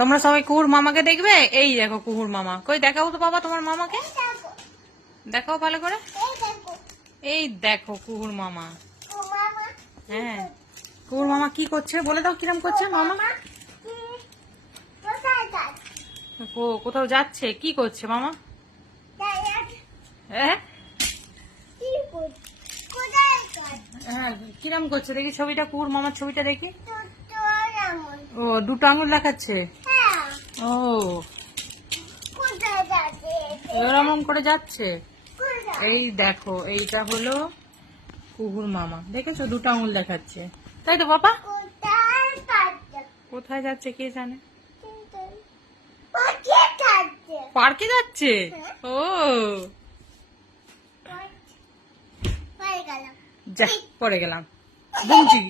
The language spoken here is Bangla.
তোমরা সবাই কুহুর মামাকে দেখবে। এই দেখো কুহুর মামা, কই দেখাও তো বাবা তোমার মামাকে, দেখাও ভালো করে। এই দেখো কুহুর মামা। হ্যাঁ, কুহুর মামা কি করছে বলে দাও, কিরম করছে মামা? কোথাও যাচ্ছে, কি করছে মামা? হ্যাঁ, কিরম করছে দেখি ছবিটা, কুহুর মামার ছবিটা দেখি। ও, দুটো আঙুল দেখাচ্ছে। ও, এরকম করে যাচ্ছে। এই দেখো, এইটা হলো কুহুর মামা, দেখেছো দুটো আঙুল দেখাচ্ছে, তাই তো বাবা? কোথায় যাচ্ছে কে জানে। পার্কে যাচ্ছে। ও যা, পড়ে গেলাম বুঝি।